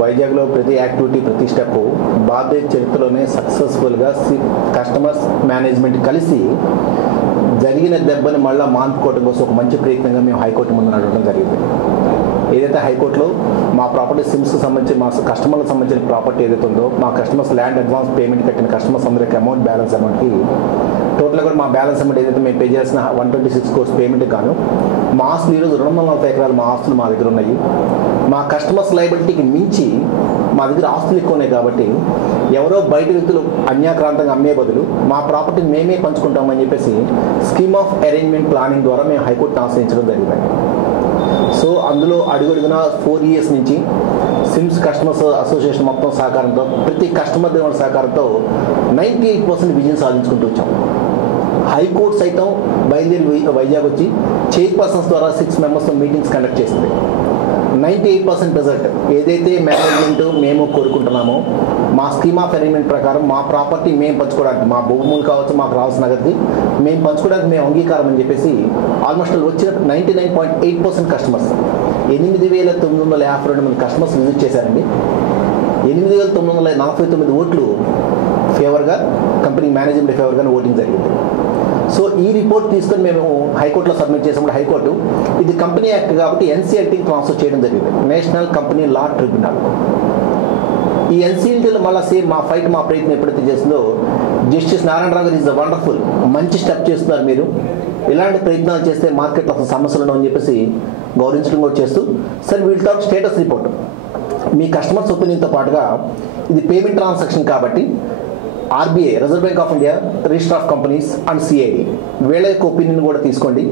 వైజాగ్లో ప్రతి యాక్టివిటీ ప్రతి స్టెప్ భారతదేశ చరిత్రలోనే సక్సెస్ఫుల్గా కస్టమర్స్ మేనేజ్మెంట్ కలిసి జరిగిన దెబ్బని మళ్ళీ మాన్పుకోవడం కోసం ఒక మంచి ప్రయత్నంగా మేము హైకోర్టు ముందు నడవడం జరిగింది. ఏదైతే హైకోర్టులో మా ప్రాపర్టీ సిమ్స్కి సంబంధించి మా కస్టమర్లకు సంబంధించిన ప్రాపర్టీ ఏదైతే ఉందో మా కస్టమర్స్ ల్యాండ్ అడ్వాన్స్ పేమెంట్ కట్టిన కస్టమర్స్ అందరికి అమౌంట్ బ్యాలెన్స్ అమౌంట్కి టోటల్గా కూడా మా బ్యాలెన్స్ అమౌంట్ ఏదైతే మేము పే చేసిన 126 crores పేమెంట్ గాను మా ఆస్తులు ఈరోజు 240 ఎకరాలు మా ఆస్తులు మా దగ్గర ఉన్నాయి. మా కస్టమర్స్ లయబిలిటీకి మించి మా దగ్గర ఆస్తులు ఎక్కువ ఉన్నాయి కాబట్టి ఎవరో బయట వ్యక్తులు అన్యాక్రాంతంగా అమ్మే బదులు మా ప్రాపర్టీని మేమే పంచుకుంటామని చెప్పేసి స్కీమ్ ఆఫ్ అరేంజ్మెంట్ ప్లానింగ్ ద్వారా మేము హైకోర్టును ఆశ్రయించడం జరిగింది. సో అందులో అడుగడుగున 4 years నుంచి సిమ్స్ కస్టమర్స్ అసోసియేషన్ మొత్తం సహకారంతో ప్రతి కస్టమర్ దేవుని సహకారంతో 98% విజయం సాధించుకుంటూ వచ్చాం. హైకోర్టు సైతం బయలుదేరి వైజాగ్ వచ్చి చైర్పర్సన్స్ ద్వారా 6 members మీటింగ్స్ కండక్ట్ చేసింది. 98% రిజల్ట్ ఏదైతే మేనేజ్మెంట్ మేము కోరుకుంటున్నామో మా స్కీమ్ ఆఫ్ అరేంజ్మెంట్ ప్రకారం మా ప్రాపర్టీ మేము పంచుకోవడానికి మా భూములు కావచ్చు మాకు రావాల్సిన నగదు మేము పంచుకోవడానికి మేము అంగీకారం అని చెప్పేసి ఆల్మోస్ట్ వచ్చిన 99.8% కస్టమర్స్ 8,952 మంది కస్టమర్స్ విజిట్ చేశారండి. 8,949 ఓట్లు ఫేవర్గా కంపెనీ మేనేజ్మెంట్ ఫేవర్గానే ఓటింగ్ జరిగింది. సో ఈ రిపోర్ట్ తీసుకొని మేము హైకోర్టులో సబ్మిట్ చేసినప్పుడు హైకోర్టు ఇది కంపెనీ యాక్ట్ కాబట్టి ఎన్సీఎల్టీకి ట్రాన్స్ఫర్ చేయడం జరిగింది, నేషనల్ కంపెనీ లా ట్రిబ్యునల్. ఈ ఎన్సీఎల్టీలో మళ్ళీ సేమ్ మా ఫైట్ మా ప్రయత్నం ఎప్పుడైతే చేసిందో జస్టిస్ నారాయణరావు గారు ఈజ్ వండర్ఫుల్ మంచి స్టెప్ చేస్తున్నారు, మీరు ఇలాంటి ప్రయత్నాలు చేస్తే మార్కెట్లో అసలు సమస్యలు ఉండవని చెప్పేసి గౌరవించడం కూడా చేస్తూ sir we'll talk status report మీ కస్టమర్స్ ఒపీనియన్తో పాటుగా ఇది పేమెంట్ ట్రాన్సాక్షన్ కాబట్టి RBI Reserve Bank of India register of companies and CID వీళ్ళ యొక్క ఒపీనియన్ కూడా తీసుకోండి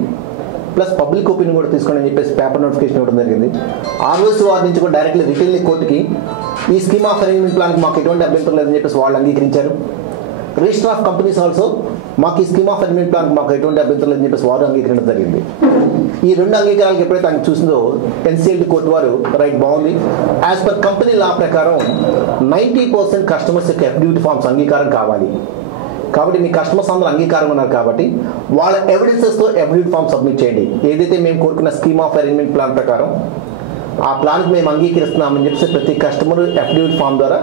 ప్లస్ పబ్లిక్ ఒపీనియన్ కూడా తీసుకోండి అని చెప్పేసి పేపర్ నోటిఫికేషన్ ఇవ్వడం జరిగింది. ఆర్ఓసి వారి నుంచి కూడా డైరెక్ట్లీ రిటైల్ కోర్టుకి ఈ స్కీమ్ ఆఫ్ అరేంజ్మెంట్ ప్లాన్కి మాకు ఎటువంటి అభ్యంతరం లేదని చెప్పేసి వాళ్ళు అంగీకరించారు. రిజిస్టర్ ఆఫ్ కంపెనీస్ ఆల్సో మాకు ఈ స్కీమ్ ఆఫ్ అరేంజ్మెంట్ ప్లాన్కి మాకు ఎటువంటి అభ్యంతరం లేదని చెప్పేసి వారు అంగీకరించడం జరిగింది. ఈ 2 అంగీకారాలకు ఎప్పుడైతే ఆయన చూసిందో ఎన్సీఎల్టీ కోర్టు వారు రైట్ బాగుంది యాజ్ పర్ కంపెనీ లా ప్రకారం 90% కస్టమర్స్ యొక్క ఎఫిడవిట్ ఫార్మ్స్ అంగీకారం కావాలి కాబట్టి మీ కస్టమర్స్ అందరూ అంగీకారం ఉన్నారు కాబట్టి వాళ్ళ ఎవిడెన్సెస్తో ఎఫిడవిట్ ఫార్మ్ సబ్మిట్ చేయండి. ఏదైతే మేము కోరుకున్న స్కీమ్ ఆఫ్ అరేంజ్మెంట్ ప్లాన్ ప్రకారం ఆ ప్లాన్కి మేము అంగీకరిస్తున్నామని చెప్పేసి ప్రతి కస్టమర్ ఎఫిడవిట్ ఫామ్ ద్వారా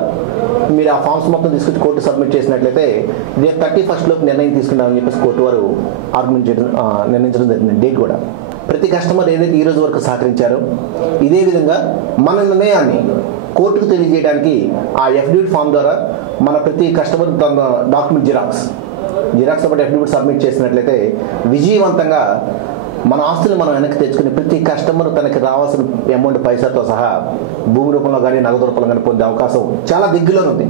మీరు ఆ ఫామ్స్ మొత్తం తీసుకొచ్చి కోర్టు సబ్మిట్ చేసినట్లయితే రేపు 31st లోపు నిర్ణయం తీసుకుంటామని చెప్పేసి కోర్టు వారు ఆర్గ్యుమెంట్ చేయడం నిర్ణయించడం జరిగింది. డేట్ కూడా ప్రతి కస్టమర్ ఏదైతే ఈ రోజు వరకు సహకరించారో ఇదే విధంగా మన నిర్ణయాన్ని కోర్టుకు తెలియజేయడానికి ఆ ఎఫిడవిట్ ఫామ్ ద్వారా మన ప్రతి కస్టమర్ తన డాక్యుమెంట్ జిరాక్స్ పాటు ఎఫిడవిట్ సబ్మిట్ చేసినట్లయితే విజయవంతంగా మన ఆస్తులు మనం వెనక్కి తెచ్చుకుని ప్రతి కస్టమర్ తనకి రావాల్సిన అమౌంట్ పైసాతో సహా భూమి రూపంలో కానీ నగదు రూపంలో కానీ పొందే అవకాశం చాలా దగ్గరలో ఉంది.